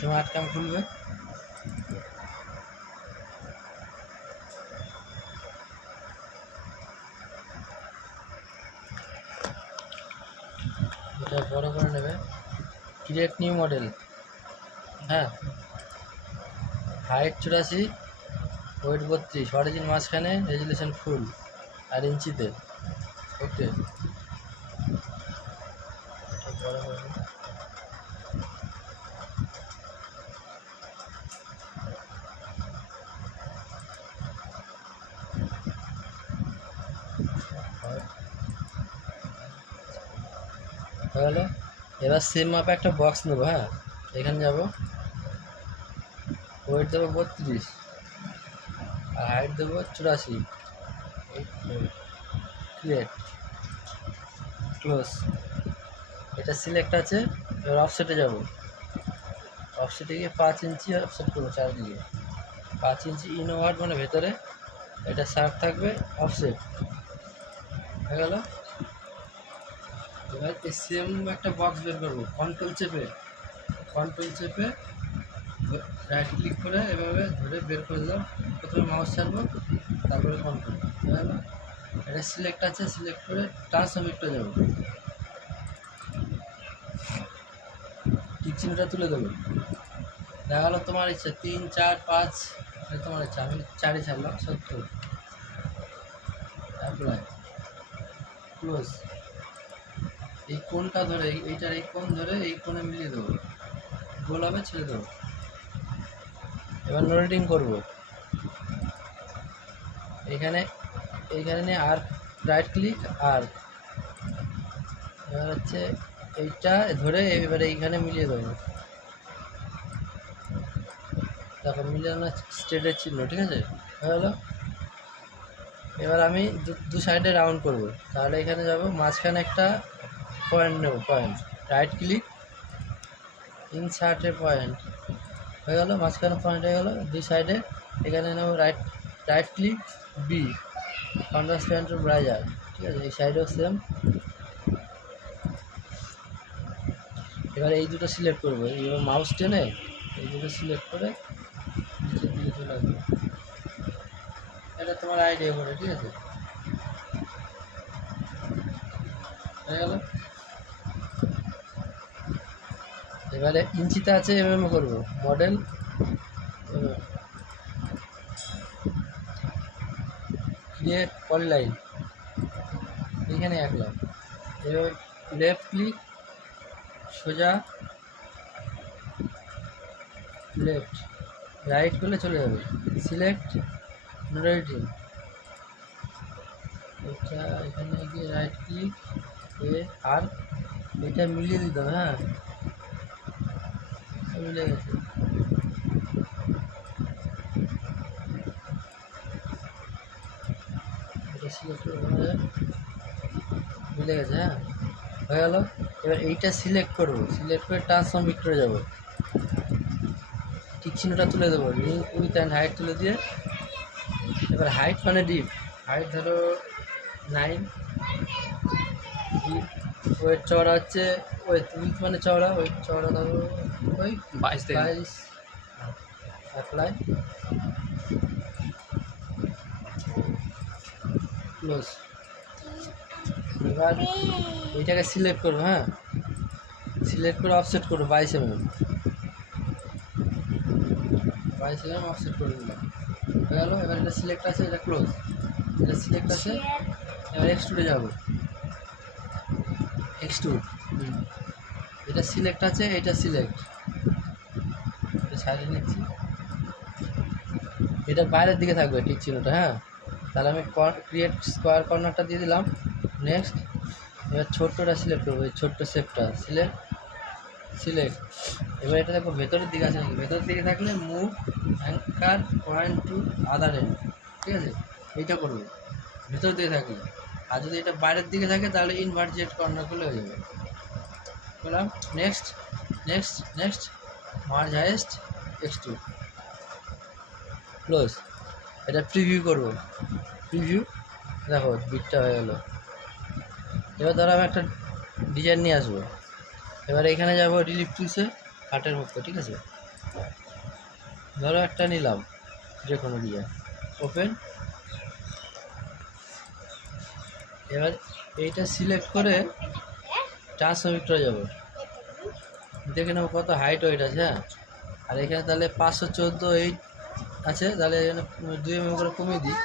তোমার আটকাম খুলবে, এটা বড় করে নেবে। ক্রিয়েট নিউ মডেল, হ্যাঁ, হাইট 84, ওয়েট 32, অরিজিন মাঝখানে, রেজুলেশন ফুল আর ইঞ্চিতে। ওকে, এটা বড় করে নেবে। হয়ে গেলো। এবার সেম মাপে একটা বক্স নেবো, হ্যাঁ, এখানে যাব, ওয়েট দেবো 32 আর হাইট দেবো 84। Create, close. এটা সিলেক্ট আছে। এবার অফসেটে যাব, অফসেটে গিয়ে 5 ইঞ্চি অফসেট করবো চারদিকে, 5 ইঞ্চি ইনওয়ার্ড মানে ভেতরে, এটা শার্প থাকবে, অফসেট হয়ে গেল। এবার সেম একটা বক্স বের করবো, কন্ট্রোল চেপে রাইট ক্লিক করে এভাবে ধরে বের করে দিলাম। প্রথমে মাউস ছাড়বো, তারপরে কন্ট্রোল হয়ে গেল। এটা সিলেক্ট আছে, সিলেক্ট করে ট্রান্সফর্মেটটা যাবো, টিক চিহ্নটা তুলে দেবো। দেখা গেলো তোমার ইচ্ছা 3, 4, 5, তোমার ইচ্ছা, আমি 4ই ছাড়লাম, 70। Apply, close. এই কোণটা ধরে, এইটার এই কোণ ধরে এই কোণে মিলিয়ে দেবো, গোল হবে, ছেড়ে দেবো। এবার রোটেটিং করবো, এইখানে নিয়ে আর রাইট ক্লিক, আর এবার হচ্ছে এইটা ধরে এবারে এইখানে মিলিয়ে দেবো। তারপর মিলানো স্ট্রেটের চিহ্ন, ঠিক আছে, হয়ে গেলো। এবার আমি দু সাইডে রাউন্ড করব, তাহলে এখানে যাব, মাঝখানে একটা পয়েন্ট নেব, পয়েন্ট, রাইট ক্লিক, ইনসার্টের পয়েন্ট হয়ে গেল, মাঝখানে পয়েন্ট হয়ে গেল। দুই সাইডে এখানে নেব রাইট ক্লিক, বি, কন্ট্রাস্ট প্যান্ট ব্রাইজার, ঠিক আছে, এই সাইডেও সেম। এবার এই দুটো সিলেক্ট করবো, এবার মাউস টেনে এই দুটো সিলেক্ট করে নিচের দিকে চলে আসবো। এটা তোমার আইডিয়া করে, ঠিক আছে, হয়ে গেল। এবারে ইঞ্চিতে আছে এমএম করবো, মডেল ক্রিয়েট পলিলাইন, এখানে আঁকলাম। এবার লেফট ক্লিক, সোজা লেফট, রাইট করলে চলে যাবে, সিলেক্ট রোটেটিং, এটা এখানে গিয়ে রাইট ক্লিক, আর এটা মিলিয়ে দিতে হবে, হ্যাঁ, মিলে গেছে। এটা সিলেক্ট করে মিলে গেছে, হ্যাঁ, হয়ে গেল। এবার এইটা সিলেক্ট করবো, সিলেক্ট করে ট্রান্সফর্ম ভিক্টরে যাবো, টিক চিহ্নটা তুলে দেবো, লিঙ্ক উইথ অ্যান্ড হাইট তুলে দিয়ে, এবার হাইট মানে ডিপ, হাইট ধরো 9, ওয়েট চওড়া হচ্ছে, ওয়েট উইথ মানে চওড়া, ওয়েট চওড়া ধরো ওই 22। Apply, close. এবার এইটাকে সিলেক্ট করবো, হ্যাঁ, সিলেক্ট করে অফসেট করবো 22 mm, 22 mm অফসেট করে দিলাম, হয়ে গেলো। এবার এটা সিলেক্ট আছে, এটা ক্লোজ, এটা সিলেক্ট আছে। এবার এক্সট্রুডে যাবো, এক্সট্রুড, এটা সিলেক্ট আছে, এটা সিলেক্ট, এটা সাইডে নিচ্ছি, এটা বাইরের দিকে থাকবে ঠিক চিহ্নটা, হ্যাঁ, তাহলে আমি ক্রিয়েট স্কোয়ার কর্নারটা দিয়ে দিলাম। নেক্সট, এবার ছোট্টটা সিলেক্ট করবো, এই ছোট্ট শেপটা সিলেক্ট। এবার এটা দেখো ভেতরের দিকে আছে নাকি, ভেতরের দিকে থাকলে move anchor point to other and, ঠিক আছে, এইটা করবো ভেতরের দিকে থাকলে। আর যদি এটা বাইরের দিকে থাকে তাহলে ইনভার্ট জেড কর্নার করলে হয়ে যাবে। করলাম, next merge highest, extrude, close. এটা প্রিভিউ করবো, প্রিভিউ, দেখো বিটটা হয়ে গেলো। এবার ধরো আমি একটা ডিজাইন নিয়ে আসবো, এবার এখানে যাবো রিলিফ টুলসে, কাটের মতো, ঠিক আছে, ধরো একটা নিলাম যে কোনো দিয়ে, ওপেন। এবার এইটা সিলেক্ট করে ট্রান্সফরমিটারে যাবো, দেখে নেবো কত হাইট ওয়েট আছে। হ্যাঁ, আর এখানে তাহলে 514 এইট আছে, তাহলে এখানে 2 mm করে কমিয়ে দিই,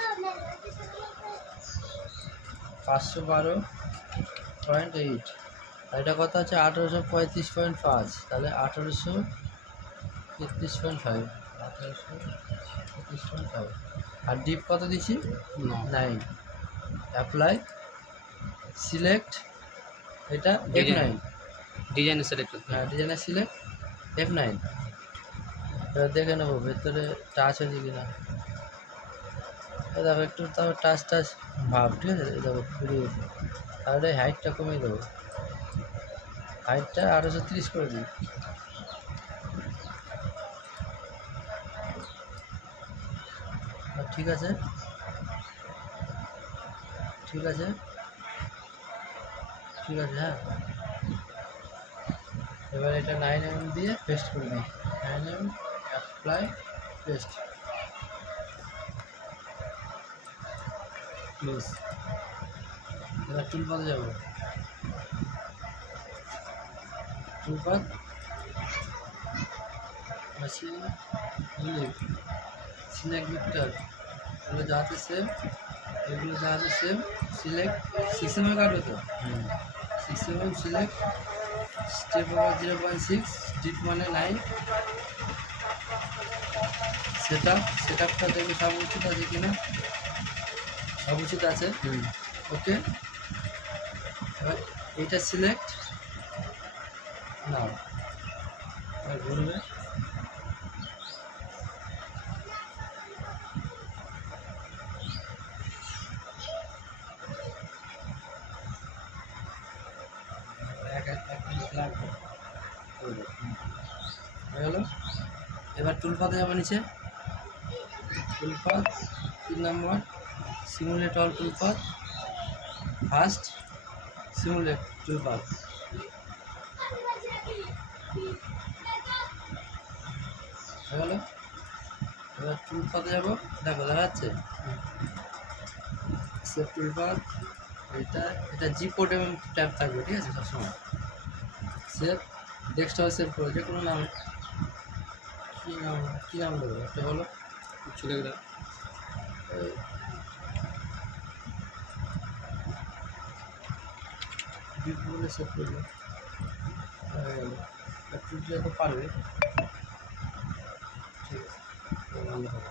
512.8। আর এটা কত আছে 1835.5, তাহলে 1833.5, 1833.5। আর ডিপ কত দিচ্ছি 9। অ্যাপ্লাই, সিলেক্ট, এটা F9, ডিজাইনে সিলেক্ট করতে হ্যাঁ ডিজাইনে সিলেক্ট F9। এবার দেখে নেবো ভেতরে টাচ হয়েছে কিনা। দেখো একটু তারপর টাচ ভাব, ঠিক আছে। দেখো ঘুরিয়ে, তাহলে হাইটটা কমিয়ে দেবো, হাইটটা 1830 করে দিই। ঠিক আছে, ঠিক আছে, ঠিক আছে। হ্যাঁ, এবার এটা 9 mm দিয়ে পেস্ট করে দিই, 9 mm, অ্যাপ্লাই, পেস্ট, ক্লোজ। এবার টুলপাতে যাবো, টুলপাত, মেশিন, সিলেক্ট ভেক্টর, এগুলো যা আছে সেম, এগুলো যা আছে সেম, সিলেক্ট 6 mm কাটবে তো, 6 mm select, step over 0.6, deep মানে 9। সেটআপটা দেখবে সব উচিত আছে কিনা, সব উচিত আছে, ওকে। এবার এইটা সিলেক্ট নাও, এবার ঘুরবে, হয়ে গেল। এবার টুলপাতে যাবো নিচে, টুলপাত 3 নম্বর, সিমুলেট অল টুলপাত, ফার্স্ট সিমুলেট টুলপাত, হয়ে গেল। এবার টুলপাতে যাবো, দেখো দেখা যাচ্ছে সেভ টুলপাত, এটা জি পোর্ট এবং ট্যাব থাকবে, ঠিক আছে সবসময়। সেভ, ডেস্কটপে সেভ করো যে কোনো নামে, কী নাম দেবো একটা বলো, চলে গেল। বলে সেভ করবে, হয়ে গেল। টুলটা তো পারবে, ঠিক আছে, ভালো হবে।